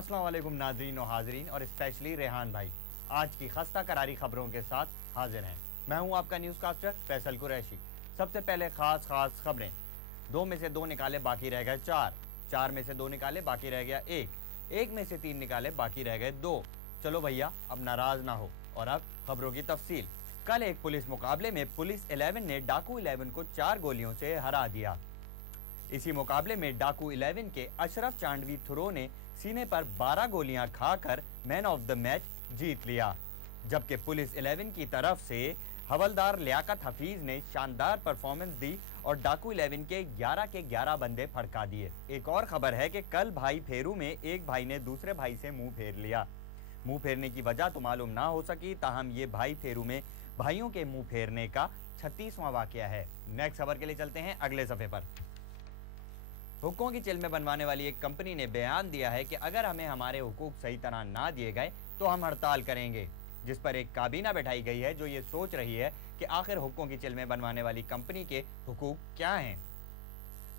अस्सलाम वालेकुम नाजरीन और हाजरीन और स्पेशली रेहान भाई आज की खस्ता करारी खबरों के साथ हाजिर हैं। मैं हूं आपका न्यूज़ कास्टर फैसल कुरैशी। सबसे पहले खास खबरें। 2 में से 2 निकाले बाकी रह गए 4, 4 में से 2 निकाले बाकी रह गया 1, 1 में से 3 निकाले बाकी रह गए 2। चलो भैया अब नाराज ना हो। और अब खबरों की तफसील। कल एक पुलिस मुकाबले में पुलिस 11 ने डाकू 11 को 4 गोलियों से हरा दिया। इसी मुकाबले में डाकू 11 के अशरफ चांडवी थुरो ने सीने पर 12 गोलियां खाकर मैन ऑफ द मैच जीत लिया, जबकि पुलिस 11 की तरफ से हवलदार लियाकत हफीज ने शानदार परफॉर्मेंस दी और डाकू 11 के 11 बंदे फड़का दिए। एक और खबर है कि कल भाई फेरू में एक भाई ने दूसरे भाई से मुंह फेर लिया। मुंह फेरने की वजह तो मालूम ना हो सकी, ताहम ये भाई फेरू में भाइयों के मुंह फेरने का 36वां वाकया है। नेक्स्ट खबर के लिए चलते हैं अगले सफ़े पर। हुक्कों की चिल में बनवाने वाली एक कंपनी ने बयान दिया है कि अगर हमें हमारे हुकूक सही तरह ना दिए गए तो हम हड़ताल करेंगे, जिस पर एक काबीना बैठाई गई है जो ये सोच रही है कि आखिर हुक्कों की चिल में बनवाने वाली कंपनी के हुकूक क्या हैं।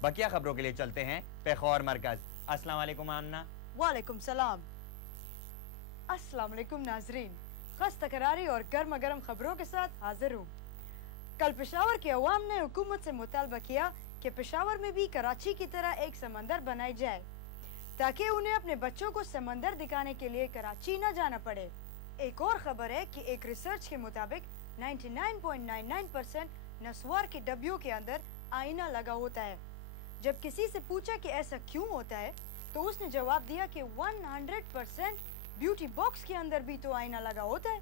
बकिया खबरों के लिए चलते हैं पेखौर मरकज। अस्सलाम वालेकुम आमना। वालेकुम सलाम। अस्सलाम वालेकुम नाजरीन, खस्ता करारी और गर्मा गर्म खबरों के साथ हाजिर हूँ। कल पेशावर के अवाम ने हुकूमत से मुतालबा किया कि पेशावर में भी कराची की तरह एक समंदर बनाई जाए ताकि उन्हें अपने बच्चों को समंदर दिखाने के लिए कराची न जाना पड़े। एक और खबर है कि एक रिसर्च के मुताबिक 99.99% नस्वार के डब्बियों के अंदर आईना लगा होता है। जब किसी से पूछा कि ऐसा क्यों होता है तो उसने जवाब दिया कि 100% ब्यूटी बॉक्स के अंदर भी तो आईना लगा होता है।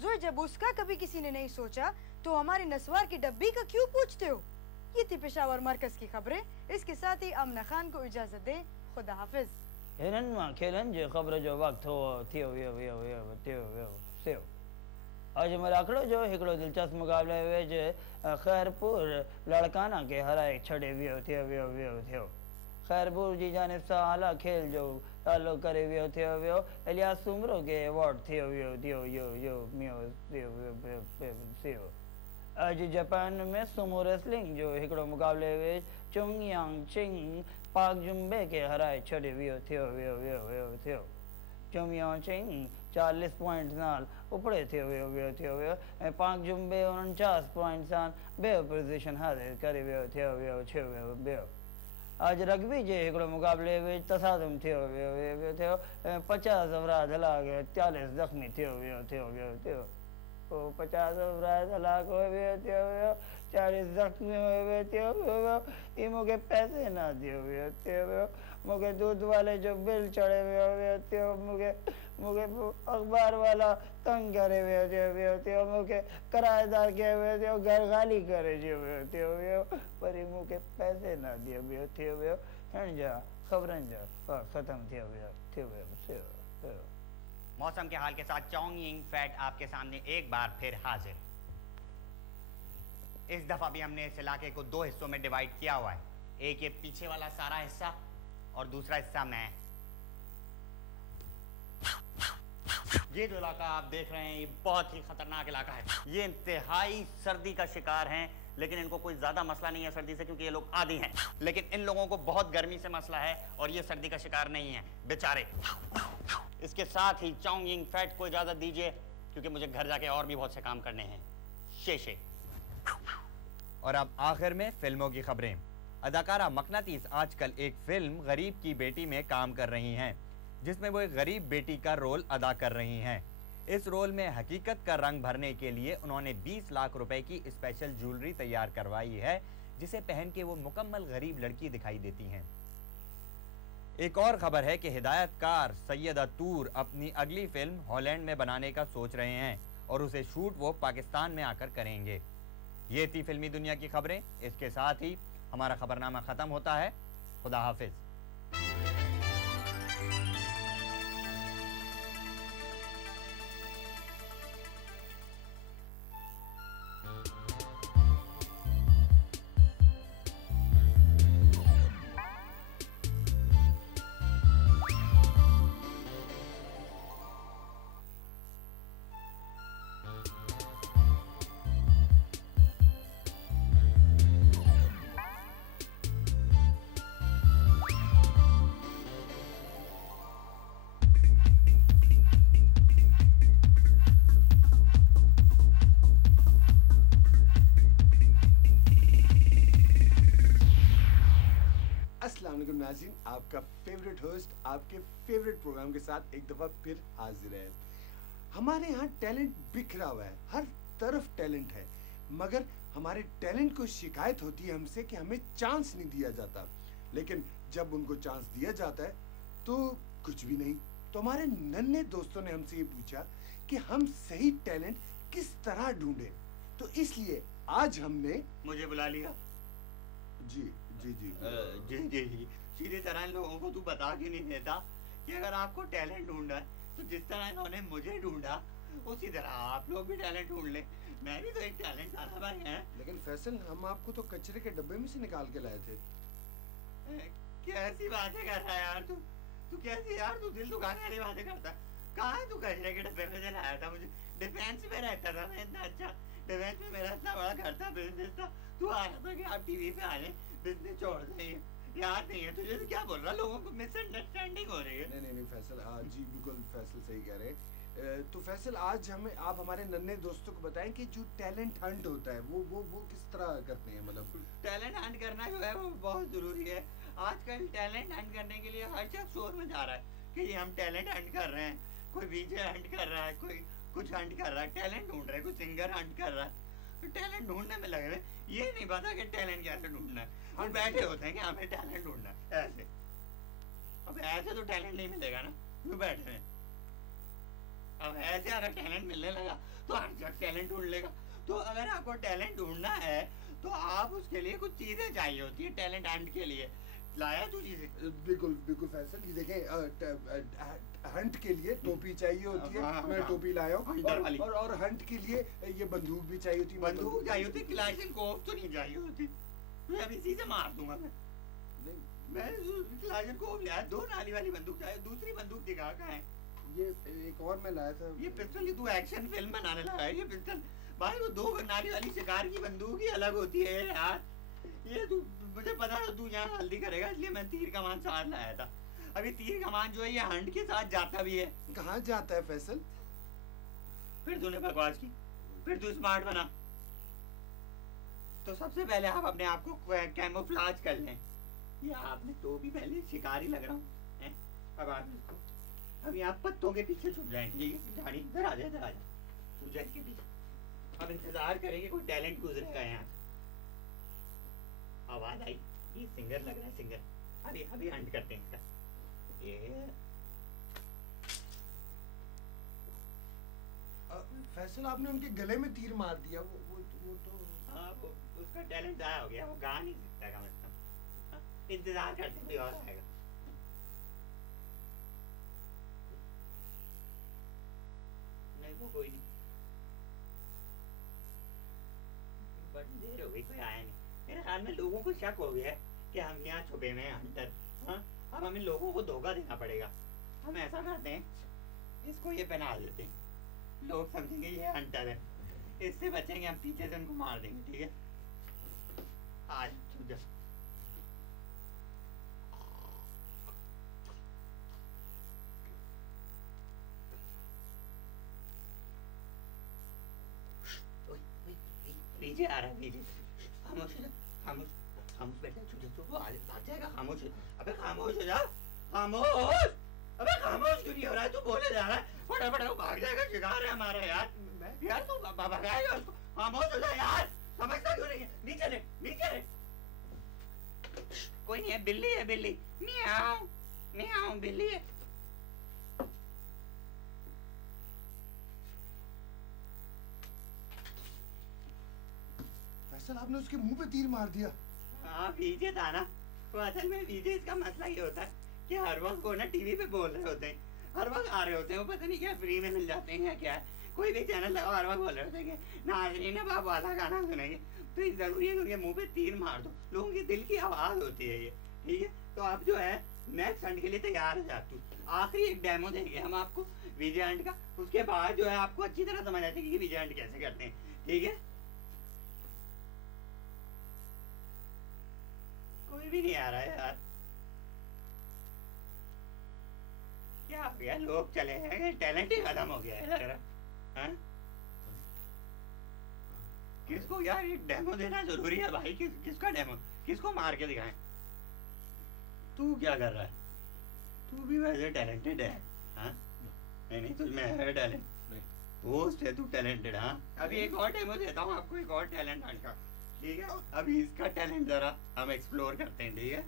जोए, जब उसका कभी किसी ने नहीं सोचा तो हमारी नस्वार की डब्बी का क्यों पूछते हो। ये थी पेशावर मरकज की खबरें। इसके साथ ही आमना खान को इजाजत दें। खुदा हाफिज। खेलन जो खबर जो वक्त हो थियो वियो वियो वियो थियो वियो थियो आज मेरा आंकड़ो जो हिकड़ो दिलचस्प मुकाबले वे जे खैरपुर लड़काना के हराए छड़े वियो थियो वियो वियो थियो। खैरपुर जी जानिब सां आला खेल जो तालो करे वियो थियो वियो इलियास सुमरो के अवार्ड थियो वियो थियो यो यो मियो थियो थियो। आज जापान में सुमो रेसलिंग जो हिकड़ो मुकाबले वे चुंग यांग चिंग पाक जुम्बे के हराए छड़े वियो थियो वियो वियो वियो थियो। चुंग यांग चिंग 40 पॉइंट नाल उपड़े थियो वियो वियो थियो वियो ऐं पाक जुम्बे 49 पॉइंट सां बे पोजीशन हासिल करे वियो थियो वियो थियो वियो वियो। आज रग्बी जे हिकड़ो मुकाबले में तसादुम थियो वियो वियो थियो 50 अफराद हलाक 40 ज़ख्मी थियो वियो थियो वियो थियो। 50 अफराद हलाक हुए वियो थियो वियो 40 ज़ख्मी हुए वियो थियो वियो। ये मूंखे पैसे ना दियो वियो थियो वियो। मूंखे दूध वाले जो बिल चढ़े वियो वियो थियो। मूंखे अखबार वाला तंग करे वियो थियो। मूंखे किराएदार खे वियो थियो घर खाली करे वियो थियो वियो, पर मूंखे पैसे ना दियो वियो थियो वियो। हिन जा ख़बरनि जा ख़त्म थियो वियो थियो वियो। मौसम के हाल के साथ चोंग यिंग फैट आपके सामने एक बार फिर हाजिर। इस दफा भी हमने इस इलाके को 2 हिस्सों में डिवाइड किया हुआ है। एक ये पीछे वाला सारा हिस्सा और दूसरा हिस्सा मैं। ये जो इलाका आप देख रहे हैं ये बहुत ही खतरनाक इलाका है। ये इंतहाई सर्दी का शिकार हैं, लेकिन इनको कोई ज्यादा मसला नहीं है सर्दी से क्योंकि ये लोग आदी हैं। लेकिन इन लोगों को बहुत गर्मी से मसला है और ये सर्दी का शिकार नहीं है बेचारे। इसके साथ ही चोंग यिंग फैट को इजाजत दीजिए क्योंकि मुझे घर जाके और भी बहुत से काम करने हैं। शेषे। और अब आखिर में फिल्मों की खबरें। अदाकारा मकनातीस आजकल एक फिल्म गरीब की बेटी में काम कर रही हैं, जिसमें वो एक गरीब बेटी का रोल अदा कर रही हैं। इस रोल में हकीकत का रंग भरने के लिए उन्होंने 20 लाख रुपए की स्पेशल ज्वेलरी तैयार करवाई है, जिसे पहन के वो मुकम्मल गरीब लड़की दिखाई देती हैं। एक और खबर है कि हिदायतकार सैयद अतूर अपनी अगली फिल्म हॉलैंड में बनाने का सोच रहे हैं और उसे शूट वो पाकिस्तान में आकर करेंगे। ये थी फिल्मी दुनिया की खबरें। इसके साथ ही हमारा खबरनामा ख़त्म होता है। खुदा हाफिज। वालेकुम नाज़रीन, आपका फेवरेट होस्ट आपके फेवरेट प्रोग्राम के साथ एक दफ़ा फिर हाजिर है। हमारे यहाँ टैलेंट बिखरा हुआ है, हर तरफ टैलेंट है, मगर हमारे टैलेंट को शिकायत होती है हमसे कि हमें चांस नहीं दिया जाता। लेकिन जब उनको चांस दिया जाता है तो कुछ भी नहीं। तो हमारे नन्हे दोस्तों ने हमसे ये पूछा कि हम सही टैलेंट किस तरह ढूंढें। तो इसलिए आज हमने मुझे बुला लिया। जी जी जी जी जी जी सीधी तरह इन लोगों को तू बता क्यों नहीं देता कि अगर आपको टैलेंट ढूंढना है तो जिस तरह इन्होंने मुझे ढूंढा उसी तरह आप लोग भी टैलेंट ढूंढ ले। मैं भी तो एक टैलेंट वाला भाई है। लेकिन फैसल, हम आपको तो कचरे के डब्बे में से निकाल के लाए थे। कैसी बातें कर रहा है यार तू तू कैसी यार तू दिल दुखाने वाली बातें करता है। कहाँ है तू कचरे के डब्बे में से लाया था? मुझे डिफेंस में रहता था मैं इतना अच्छा, डिफेंस में मेरा इतना बड़ा घर था, बिजनेस था। तू आया था कि आप टीवी पे आ जाए, बिजनेस छोड़ दें। याद नहीं है तुझे? तो क्या बोल रहा, लोगों को मिसअंडरस्टैंडिंग हो रही है। नहीं फैसल, हाँ जी बिल्कुल फैसल सही कह रहे हैं। तो फैसल, आज हमें आप हमारे नन्हे दोस्तों को बताएं कि जो टैलेंट हंट होता है वो किस तरह करते हैं। मतलब टैलेंट हंट करना जो है वो बहुत ज़रूरी है। आजकल टैलेंट हंट करने के लिए हर शख्स शोर में जा रहा है कि ये हम टैलेंट हंट कर रहे हैं। कोई वीजे हंट कर रहा है, कोई कुछ हंट कर रहा है, टैलेंट ढूंढ रहा है, कोई सिंगर हंट कर रहा है। तो टैलेंट ढूंढने में लगे हुए, ये नहीं पता कि टैलेंट कैसे ढूंढना है। हम बैठे होते हैं कि हमें टैलेंट ढूंढना है ऐसे। अब ऐसे तो टैलेंट नहीं मिलेगा ना, क्यों बैठे हैं। अब ऐसे अगर टैलेंट मिलने लगा तो हर शख्स टैलेंट ढूंढ लेगा। तो अगर आपको टैलेंट ढूंढना है तो आप उसके लिए कुछ चीज़ें चाहिए होती है टैलेंट हंट के लिए। लाया तू चीज़ें? बिल्कुल बिल्कुल फैसल, ये देखें, हंट के लिए टोपी चाहिए होती है। मैं टोपी लाया हूँ। और हंट के लिए ये बंदूक भी चाहिए होती है। बंदूक चाहिए होती, क्लाशनकोव तो नहीं चाहिए होती। मैं अभी इसी से मार दूंगा मैं क्लाशनकोव लिया, 2 नाली वाली बंदूक चाहिए। दूसरी बंदूक दिखा कहाँ है? ये एक और मैं लाया था। ये पिस्टल, तू एक्शन फिल्म बनाने लगा है। ये पिस्टल भाई, वो 2 नाली वाली शिकार की बंदूक ही अलग होती है यार। ये तू, मुझे पता था तू यहाँ हल्दी करेगा, इसलिए मैं तीर कमान साथ लाया था। अभी तीर कमान जो है ये हंट के साथ जाता भी है। कहाँ जाता है फैसल? फिर तूने बकवास की, फिर तू स्मार्ट बना। तो सबसे पहले आप अपने आप को कैमोफ्लाज कर लें। ये आपने तो भी पहले शिकारी लग रहा हूँ। अब आप इसको, अब यहाँ पत्तों के पीछे छुप जाए, ठीक है? झाड़ी इधर आ जा, छुप जाए इसके पीछे। अब इंतजार करेंगे कोई टैलेंट गुजरेगा यहाँ। आवाज आई, ये सिंगर लग रहा है, सिंगर। अभी अभी हंट करते हैं इसका। ये फैसल, आपने उनके गले में तीर मार दिया। वो तो हाँ, वो उसका टैलेंट जाया हो गया, वो गा नहीं सकता कम से कम। इंतजार करते हैं कोई और आएगा। नहीं वो कोई नहीं, बड़ी देर हो गई, कोई आया नहीं। मेरे ख्याल में लोगों को शक हो गया है कि हम यहाँ छुपे हुए हैं हंटर। हाँ, अब हमें लोगों को धोखा देना पड़ेगा। हम ऐसा करते हैं, इसको ये पहना देते हैं, लोग समझेंगे ये हंटर है। इससे बचेंगे हम, पीछे से उनको मार देंगे, ठीक है? आज छुप जा। पीछे आ रहा है, पीछे। खामोश हो जा, खामोश खामोश बैठा, चुप चुप, वो भाग जाएगा। खामोश हो, अबे खामोश हो जा, खामोश। अबे खामोश क्यों नहीं हो रहा है? तू बोले जा रहा है, फटाफट वो भाग जाएगा। शिकार है हमारा यार। यार तू भगाएगा उसको। खामोश हो जा यार, समझता क्यों नहीं है? नीचे ले, नीचे ले। कोई नहीं है, बिल्ली है, बिल्ली। म्याऊं म्याऊं, बिल्ली है। फैसल, आपने उसके मुंह पे तीर मार दिया। हाँ, विजय था ना। तो असल में विजय, इसका मसला ये होता है कि हर वक्त वो ना टीवी पे बोल रहे होते हैं, हर वक्त आ रहे होते हैं। वो पता नहीं क्या फ्री में मिल जाते हैं या क्या है। कोई भी चैनल लगाओ, हर वक्त बोल रहे होते हैं कि नाज़रीन अब आप वाला गाना सुनेंगे। तो ये जरूरी है कि उनके मुंह पे तीर मार दो। लोगों के दिल की आवाज़ होती है ये, ठीक है? तो आप जो है नेक्स्ट हंट के लिए तैयार हो जाती हूँ। आखिरी एक डेमो देंगे हम आपको विजय हंट का। उसके बाद जो है आपको अच्छी तरह समझ आती है कि विजय हंट कैसे करते हैं, ठीक है? कोई भी नहीं आ रहा है यार, क्या हो गया? लोग चले हैं, टैलेंट ही खत्म हो गया है लग रहा है। किसको यार ये डेमो देना जरूरी है भाई? किसका डेमो? किसको मार के दिखाएं? तू क्या कर रहा है? तू भी वैसे टैलेंटेड है, हाँ? नहीं नहीं, तुझ में है टैलेंट। होस्ट है तू, टैलेंटेड। हाँ, अभी एक और डेमो देता हूँ आपको, एक और टैलेंट का। ठीक है, अभी इसका टैलेंट जरा हम एक्सप्लोर करते हैं, ठीक है?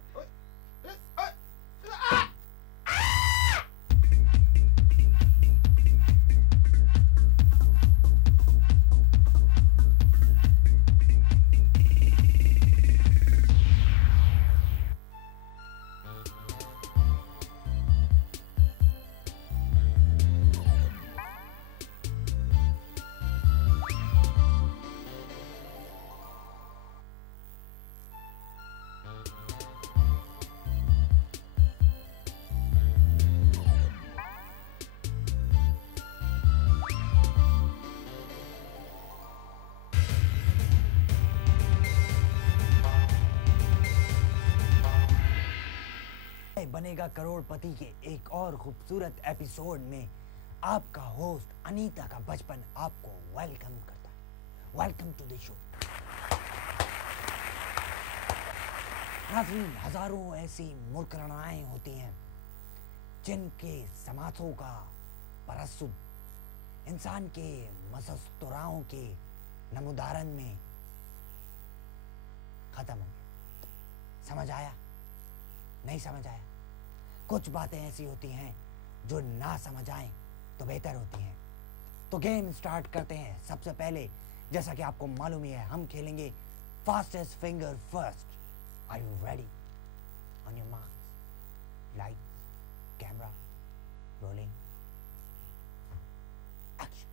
बनेगा करोड़पति के एक और खूबसूरत एपिसोड में आपका होस्ट अनीता का बचपन आपको वेलकम करता है। Welcome to the show. नाज़रीन, हजारों ऐसी मुकरणाएं होती हैं जिनके समासों का परस्सुब इंसान के मसस्तुराओं के नमुदारन में खत्म हो गया। समझ आया? नहीं समझ आया? कुछ बातें ऐसी होती हैं जो ना समझ आए तो बेहतर होती हैं। तो गेम स्टार्ट करते हैं। सबसे पहले, जैसा कि आपको मालूम ही है, हम खेलेंगे fastest finger first. Are you ready? On your marks, light, camera, rolling, action.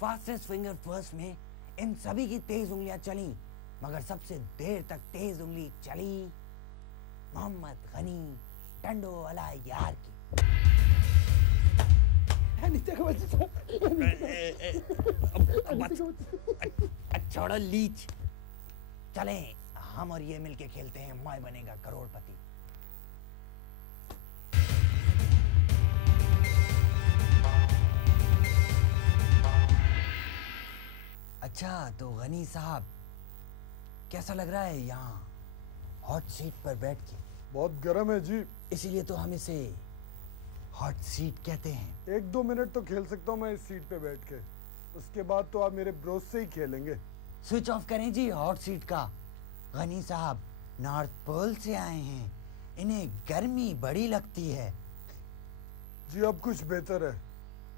Fastest finger first में इन सभी की तेज उंगलियां चली, मगर सबसे देर तक तेज उंगली चली मोहम्मद गनी टंडो वाला यार की। छोड़ो लीच, चलें हम और ये मिलके खेलते हैं मैं बनेगा करोड़पति। अच्छा, तो गनी साहब कैसा लग रहा है यहाँ हॉट सीट पर बैठ के? बहुत गर्म है जी। इसीलिए तो हम इसे हॉट सीट कहते हैं। 1-2 मिनट तो खेल सकता हूँ मैं इस सीट पे बैठ के, उसके बाद तो आप मेरे ब्रोस से ही खेलेंगे। स्विच ऑफ करें जी हॉट सीट का। गनी साहब नॉर्थ पोल से आए हैं, इन्हें गर्मी बड़ी लगती है। जी अब कुछ बेहतर है,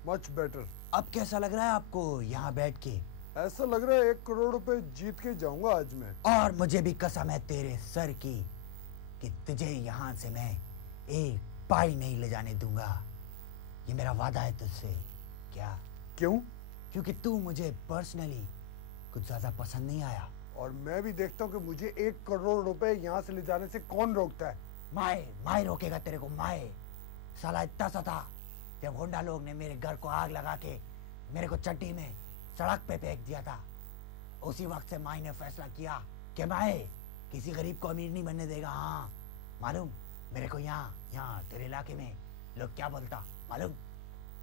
मच बेटर। अब कैसा लग रहा है आपको यहाँ बैठ के? ऐसा लग रहा है 1 करोड़ रुपए जीत के जाऊंगा आज मैं। और मुझे भी कसम है तेरे सर की कि तुझे यहाँ से मैं एक पाई नहीं ले जाने दूंगा। ये मेरा वादा है तुझसे। क्या? क्यों? क्योंकि तू मुझे पर्सनली कुछ ज्यादा पसंद नहीं आया। और मैं भी देखता हूँ कि मुझे 1 करोड़ रुपए यहाँ से ले जाने से कौन रोकता है। माए रोकेगा तेरे को। माए साला इतना सा था जब गुंडा लोग ने मेरे घर को आग लगा के मेरे को चट्टी में सड़क पे फेंक दिया था। उसी वक्त से माई ने फैसला किया कि माए किसी गरीब को अमीर नहीं बनने देगा। हाँ मालूम मेरे को यहाँ तेरे इलाके में लोग क्या बोलता मालूम?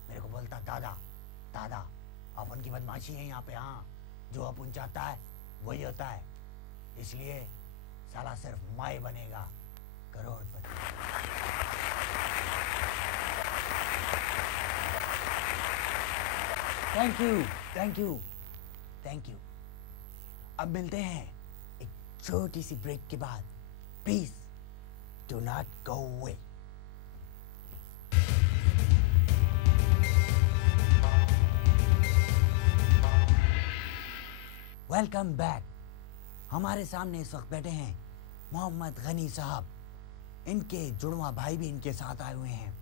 मेरे को बोलता दादा दादा। अपन की बदमाशी है यहाँ पे। हाँ, जो अपन चाहता है वही होता है। इसलिए साला सिर्फ माए बनेगा करोड़पति। Thank you thank you thank you. अब मिलते हैं एक छोटी सी ब्रेक के बाद। Please do not go away. Welcome back. हमारे सामने इस वक्त बैठे हैं मोहम्मद गनी साहब। इनके जुड़वा भाई भी इनके साथ आए हुए हैं।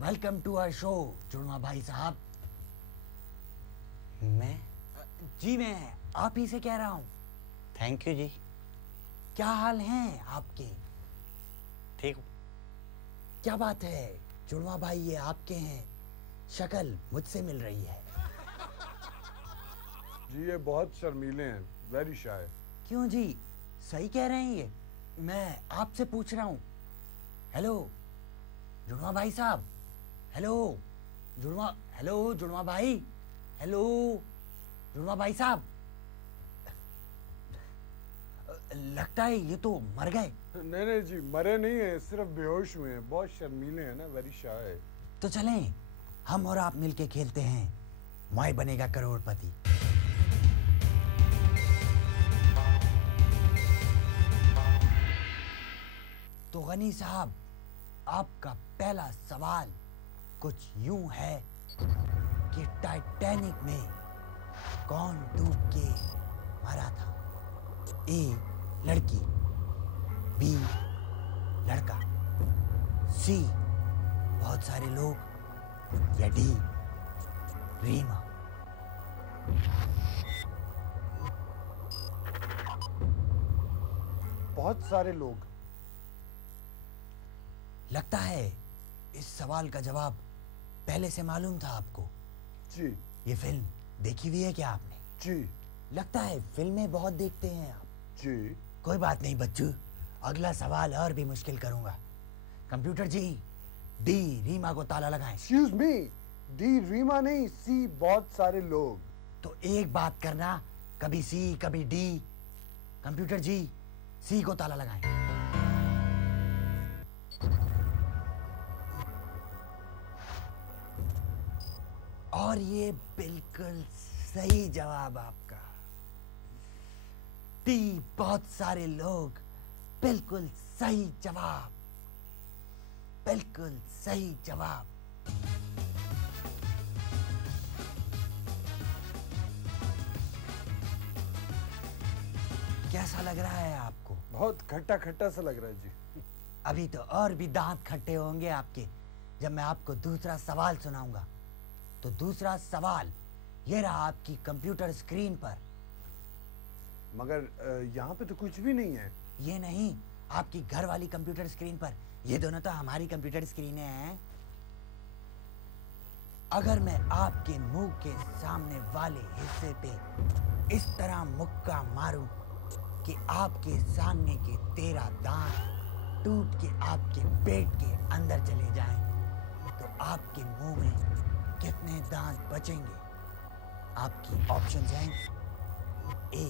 वेलकम टू आवर शो जुड़वा भाई साहब। मैं आप ही से कह रहा हूँ। थैंक यू जी। क्या हाल हैं आपके? ठीक हूँ। क्या बात है जुड़वा भाई, ये आपके हैं, शक्ल मुझसे मिल रही है। जी ये बहुत शर्मीले हैं, वेरी शाय। क्यों जी, सही कह रहे हैं ये? मैं आपसे पूछ रहा हूँ। हेलो जुड़वा भाई साहब। हेलो जुड़वा भाई। हेलो जुड़वा भाई साहब। लगता है ये तो मर गए। नहीं नहीं जी, मरे नहीं है, सिर्फ बेहोश हुए हैं। बहुत शर्मीले हैं ना, वेरी शाय। तो चलें हम और आप मिलके खेलते हैं मैं बनेगा करोड़पति। तो गनी साहब, आपका पहला सवाल कुछ यूं है कि टाइटैनिक में कौन डूब के मरा था? ए लड़की, बी लड़का, सी बहुत सारे लोग, या डी रीमा? बहुत सारे लोग। लगता है इस सवाल का जवाब पहले से मालूम था आपको। जी ये फिल्म देखी हुई है क्या आपने? जी लगता है फिल्में बहुत देखते हैं आप। जी। कोई बात नहीं बच्चू, अगला सवाल और भी मुश्किल करूंगा। कंप्यूटर जी, डी रीमा को ताला लगाएं। एक्सक्यूज मी, डी रीमा नहीं, सी बहुत सारे लोग। तो एक बात करना, कभी सी कभी डी। कंप्यूटर जी, सी को ताला लगाएं। और ये बिल्कुल सही जवाब आपका। डी बहुत सारे लोग, बिल्कुल सही जवाब, बिल्कुल सही जवाब। कैसा लग रहा है आपको? बहुत खट्टा खट्टा सा लग रहा है जी। अभी तो और भी दांत खट्टे होंगे आपके जब मैं आपको दूसरा सवाल सुनाऊंगा। तो दूसरा सवाल ये रहा आपकी कंप्यूटर स्क्रीन पर। मगर यहाँ पे तो कुछ भी नहीं है। ये नहीं, आपकी घर वाली कंप्यूटर स्क्रीन पर। ये दोनों तो हमारी कंप्यूटर स्क्रीनें हैं। अगर मैं आपके मुंह के सामने वाले हिस्से पे इस तरह मुक्का मारूं कि आपके सामने के 13 दांत टूट के आपके पेट के अंदर चले जाएं, तो आपके मुंह में कितने दांत बचेंगे? आपकी ऑप्शंस हैं ए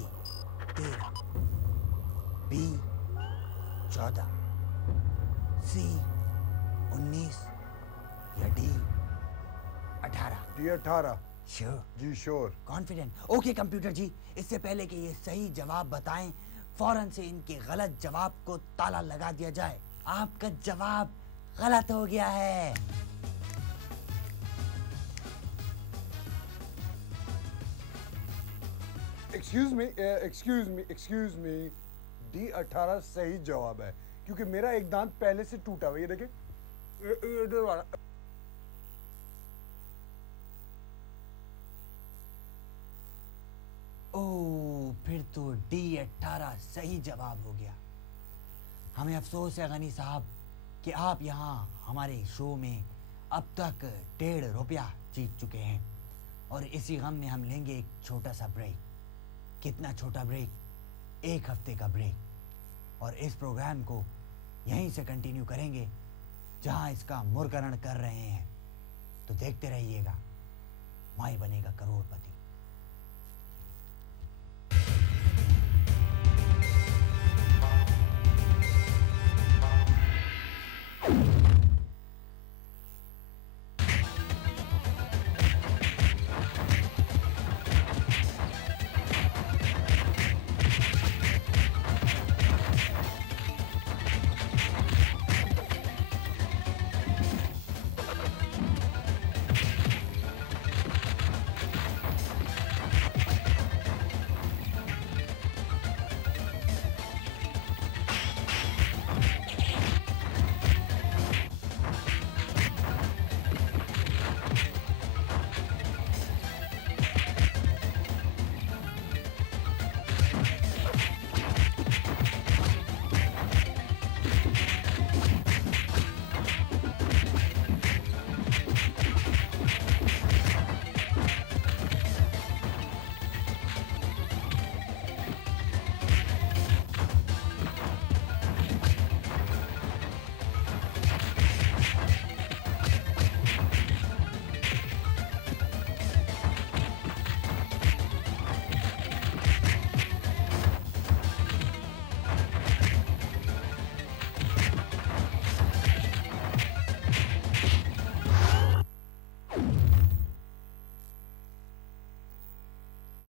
13, बी 14, सी 19 या डी 18। डी 18। श्योर? जी श्योर। कॉन्फिडेंट? ओके कंप्यूटर जी, इससे पहले कि ये सही जवाब बताएं, फौरन से इनके गलत जवाब को ताला लगा दिया जाए। आपका जवाब गलत हो गया है। एक्सक्यूज मी, डी 18 सही जवाब है, क्योंकि मेरा एक दांत पहले से टूटा हुआ है। ये देखिए, इधर वाला। ओ, फिर तो डी 18 सही जवाब हो गया। हमें अफसोस है गनी साहब कि आप यहाँ हमारे शो में अब तक 1.5 रुपया जीत चुके हैं, और इसी गम में हम लेंगे एक छोटा सा ब्रेक। कितना छोटा ब्रेक? 1 हफ्ते का ब्रेक। और इस प्रोग्राम को यहीं से कंटिन्यू करेंगे जहाँ इसका मुर्गकरण कर रहे हैं। तो देखते रहिएगा, माई बनेगा करोड़पति।